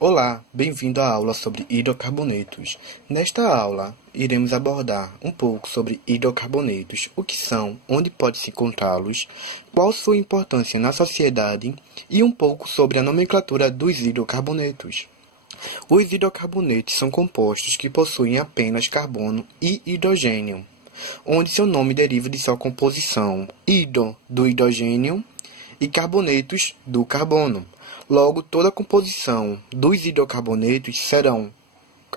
Olá, bem-vindo à aula sobre hidrocarbonetos. Nesta aula, iremos abordar um pouco sobre hidrocarbonetos, o que são, onde pode-se encontrá-los, qual sua importância na sociedade e um pouco sobre a nomenclatura dos hidrocarbonetos. Os hidrocarbonetos são compostos que possuem apenas carbono e hidrogênio, onde seu nome deriva de sua composição, hidro do hidrogênio e carbonetos do carbono. Logo, toda a composição dos hidrocarbonetos serão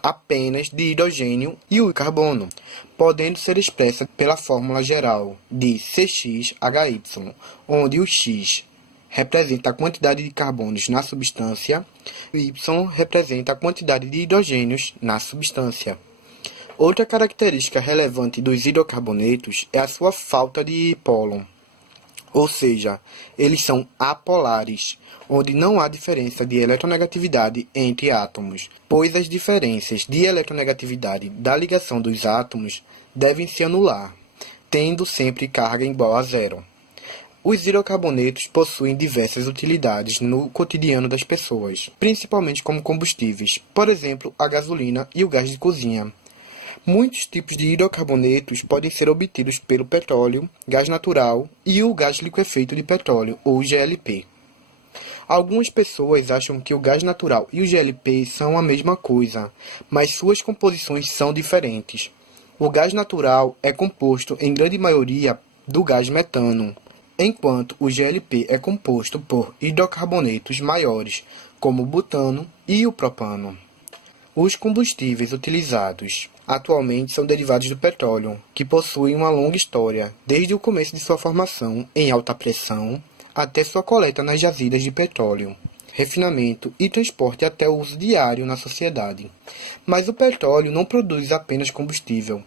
apenas de hidrogênio e o carbono, podendo ser expressa pela fórmula geral de CXHY, onde o X representa a quantidade de carbonos na substância e o Y representa a quantidade de hidrogênios na substância. Outra característica relevante dos hidrocarbonetos é a sua falta de pólo, ou seja, eles são apolares, onde não há diferença de eletronegatividade entre átomos, pois as diferenças de eletronegatividade da ligação dos átomos devem se anular, tendo sempre carga igual a zero. Os hidrocarbonetos possuem diversas utilidades no cotidiano das pessoas, principalmente como combustíveis, por exemplo, a gasolina e o gás de cozinha. Muitos tipos de hidrocarbonetos podem ser obtidos pelo petróleo, gás natural e o gás liquefeito de petróleo, ou GLP. Algumas pessoas acham que o gás natural e o GLP são a mesma coisa, mas suas composições são diferentes. O gás natural é composto, em grande maioria, do gás metano, enquanto o GLP é composto por hidrocarbonetos maiores, como o butano e o propano. Os combustíveis utilizados atualmente são derivados do petróleo, que possuem uma longa história, desde o começo de sua formação em alta pressão até sua coleta nas jazidas de petróleo, refinamento e transporte até o uso diário na sociedade. Mas o petróleo não produz apenas combustível.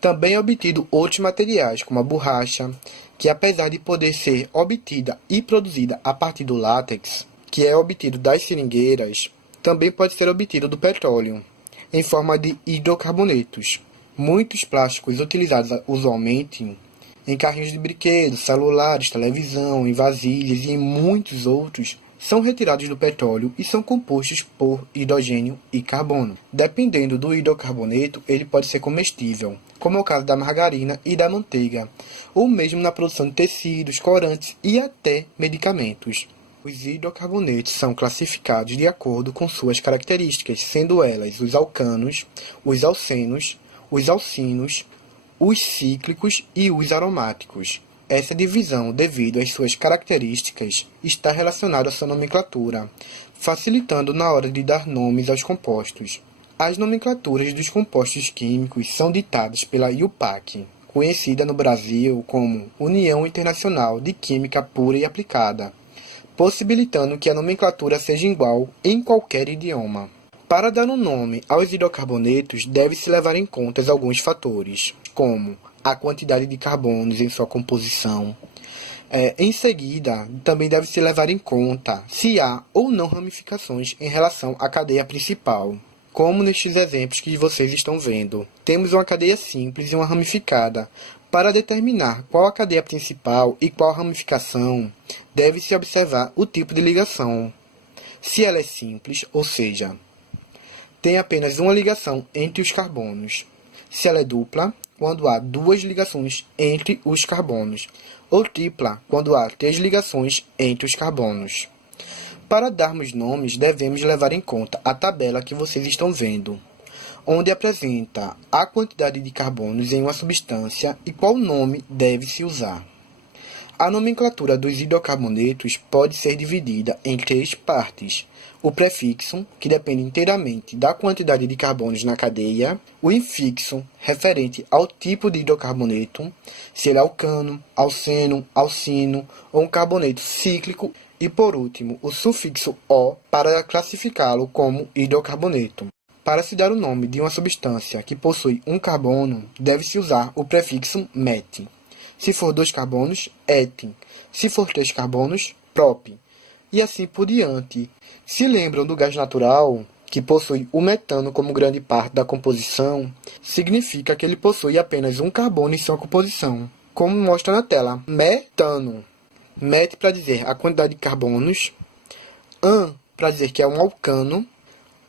Também é obtido outros materiais, como a borracha, que apesar de poder ser obtida e produzida a partir do látex, que é obtido das seringueiras, também pode ser obtido do petróleo, em forma de hidrocarbonetos. Muitos plásticos utilizados usualmente em carrinhos de brinquedos, celulares, televisão, em vasilhas e em muitos outros são retirados do petróleo e são compostos por hidrogênio e carbono. Dependendo do hidrocarboneto, ele pode ser comestível, como é o caso da margarina e da manteiga, ou mesmo na produção de tecidos, corantes e até medicamentos. Os hidrocarbonetos são classificados de acordo com suas características, sendo elas os alcanos, os alcenos, os alcinos, os cíclicos e os aromáticos. Essa divisão, devido às suas características, está relacionada à sua nomenclatura, facilitando na hora de dar nomes aos compostos. As nomenclaturas dos compostos químicos são ditadas pela IUPAC, conhecida no Brasil como União Internacional de Química Pura e Aplicada, possibilitando que a nomenclatura seja igual em qualquer idioma. Para dar um nome aos hidrocarbonetos, deve-se levar em conta alguns fatores, como a quantidade de carbonos em sua composição. Em seguida, também deve-se levar em conta se há ou não ramificações em relação à cadeia principal, como nestes exemplos que vocês estão vendo. Temos uma cadeia simples e uma ramificada. Para determinar qual a cadeia principal e qual a ramificação, deve-se observar o tipo de ligação. Se ela é simples, ou seja, tem apenas uma ligação entre os carbonos. Se ela é dupla, quando há duas ligações entre os carbonos. Ou tripla, quando há três ligações entre os carbonos. Para darmos nomes, devemos levar em conta a tabela que vocês estão vendo, onde apresenta a quantidade de carbonos em uma substância e qual nome deve-se usar. A nomenclatura dos hidrocarbonetos pode ser dividida em três partes: o prefixo, que depende inteiramente da quantidade de carbonos na cadeia; o infixo, referente ao tipo de hidrocarboneto, se ele é alcano, alceno, alcino ou um carboneto cíclico; e, por último, o sufixo "-o", para classificá-lo como hidrocarboneto. Para se dar o nome de uma substância que possui um carbono, deve-se usar o prefixo "-met". Se for 2 carbonos, "-et". Se for 3 carbonos, "-prop". E assim por diante. Se lembram do gás natural, que possui o metano como grande parte da composição, significa que ele possui apenas um carbono em sua composição, como mostra na tela, metano. Met para dizer a quantidade de carbonos, an para dizer que é um alcano,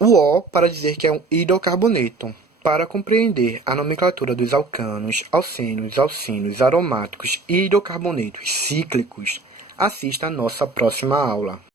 O O para dizer que é um hidrocarboneto. Para compreender a nomenclatura dos alcanos, alcenos, alcinos, aromáticos e hidrocarbonetos cíclicos, assista a nossa próxima aula.